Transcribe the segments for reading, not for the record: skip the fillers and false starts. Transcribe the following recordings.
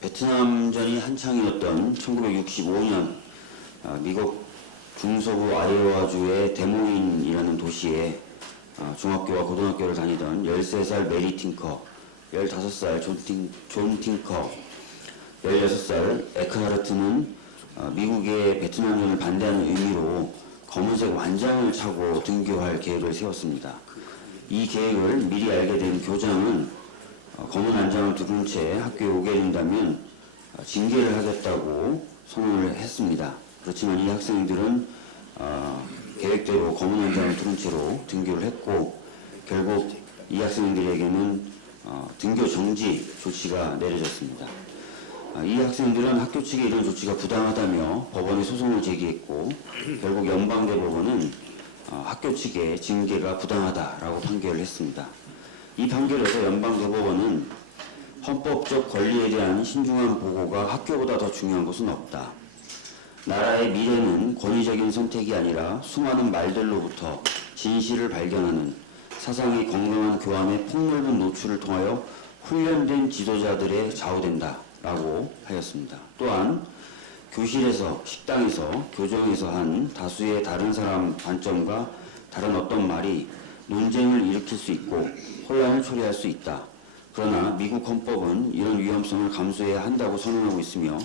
베트남전이 한창이었던 1965년 미국 중서부 아이오와주의 데모인이라는 도시에 중학교와 고등학교를 다니던 13살 메리 팅커, 15살 존 팅커, 16살 에크하르트는 미국의 베트남전을 반대하는 의미로 검은색 완장을 차고 등교할 계획을 세웠습니다. 이 계획을 미리 알게 된 교장은 검은 완장을 두른 채 학교에 오게 된다면 징계를 하겠다고 선언을 했습니다. 그렇지만 이 학생들은 계획대로 검은 완장을 두른 채로 등교를 했고 결국 이 학생들에게는 등교 정지 조치가 내려졌습니다. 이 학생들은 학교 측의 이런 조치가 부당하다며 법원에 소송을 제기했고 결국 연방대법원은 학교 측의 징계가 부당하다라고 판결을 했습니다. 이 판결에서 연방대법원은 헌법적 권리에 대한 신중한 보고가 학교보다 더 중요한 것은 없다. 나라의 미래는 권위적인 선택이 아니라 수많은 말들로부터 진실을 발견하는 사상의 건강한 교환의 폭넓은 노출을 통하여 훈련된 지도자들의 좌우된다 라고 하였습니다. 또한 교실에서, 식당에서, 교정에서 한 다수의 다른 사람 관점과 다른 어떤 말이 논쟁을 일으킬 수 있고 혼란을 초래할 수 있다. 그러나 미국 헌법은 이런 위험성을 감수해야 한다고 선언하고 있으며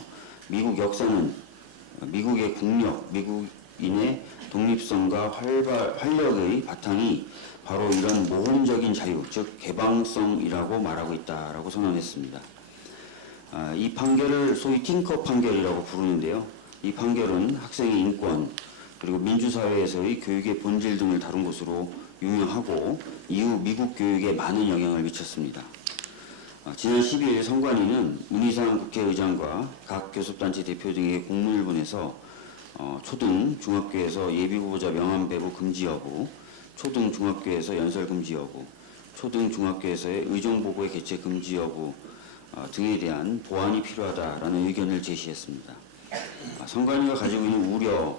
미국 역사는 미국의 국력, 미국인의 독립성과 활력의 바탕이 바로 이런 모험적인 자유, 즉 개방성이라고 말하고 있다라고 선언했습니다. 이 판결을 소위 팅커 판결이라고 부르는데요. 이 판결은 학생의 인권 그리고 민주사회에서의 교육의 본질 등을 다룬 것으로 유명하고 이후 미국 교육에 많은 영향을 미쳤습니다. 지난 12일 선관위는 문희상 국회의장과 각 교섭단체 대표 등에게 공문을 보내서 초등, 중학교에서 예비후보자 명함 배부 금지 여부, 초등, 중학교에서 연설 금지 여부, 초등, 중학교에서의 의정보고의 개최 금지 여부 등에 대한 보완이 필요하다라는 의견을 제시했습니다. 선관위가 가지고 있는 우려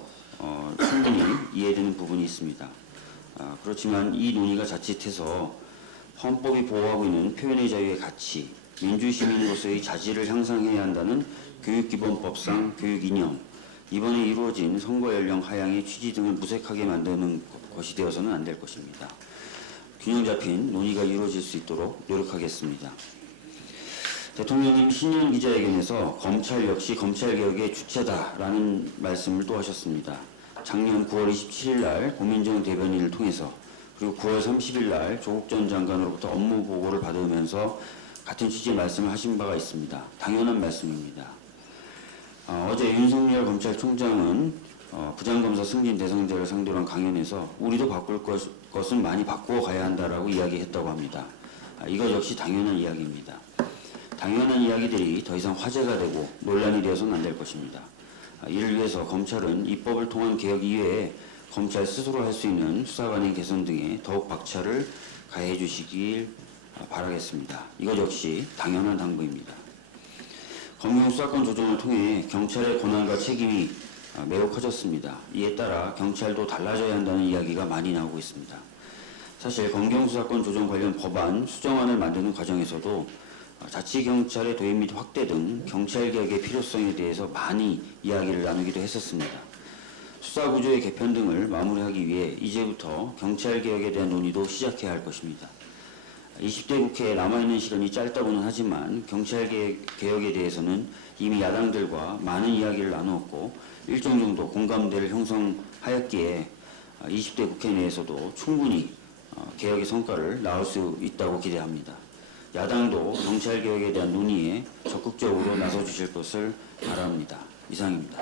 충분히 이해되는 부분이 있습니다. 그렇지만 이 논의가 자칫해서 헌법이 보호하고 있는 표현의 자유의 가치, 민주시민으로서의 자질을 향상해야 한다는 교육기본법상 교육이념, 이번에 이루어진 선거연령 하향의 취지 등을 무색하게 만드는 것이 되어서는 안 될 것입니다. 균형 잡힌 논의가 이루어질 수 있도록 노력하겠습니다. 대통령님 신년 기자회견에서 검찰 역시 검찰개혁의 주체다라는 말씀을 또 하셨습니다. 작년 9월 27일 날 고민정 대변인을 통해서 그리고 9월 30일 날 조국 전 장관으로부터 업무 보고를 받으면서 같은 취지의 말씀을 하신 바가 있습니다. 당연한 말씀입니다. 어제 윤석열 검찰총장은 부장검사 승진 대상자를 상대로 한 강연에서 우리도 바꿀 것은 많이 바꾸어 가야 한다라고 이야기했다고 합니다. 이것 역시 당연한 이야기입니다. 당연한 이야기들이 더 이상 화제가 되고 논란이 되어서는 안 될 것입니다. 이를 위해서 검찰은 입법을 통한 개혁 이외에 검찰 스스로 할 수 있는 수사관의 개선 등에 더욱 박차를 가해 주시길 바라겠습니다. 이것 역시 당연한 당부입니다. 검경 수사권 조정을 통해 경찰의 권한과 책임이 매우 커졌습니다. 이에 따라 경찰도 달라져야 한다는 이야기가 많이 나오고 있습니다. 사실 검경 수사권 조정 관련 법안 수정안을 만드는 과정에서도 자치경찰의 도입 및 확대 등 경찰개혁의 필요성에 대해서 많이 이야기를 나누기도 했었습니다. 수사구조의 개편 등을 마무리하기 위해 이제부터 경찰개혁에 대한 논의도 시작해야 할 것입니다. 20대 국회에 남아있는 시간이 짧다고는 하지만 경찰개혁에 대해서는 이미 야당들과 많은 이야기를 나누었고 일정 정도 공감대를 형성하였기에 20대 국회 내에서도 충분히 개혁의 성과를 낳을 수 있다고 기대합니다. 야당도 경찰개혁에 대한 논의에 적극적으로 나서주실 것을 바랍니다. 이상입니다.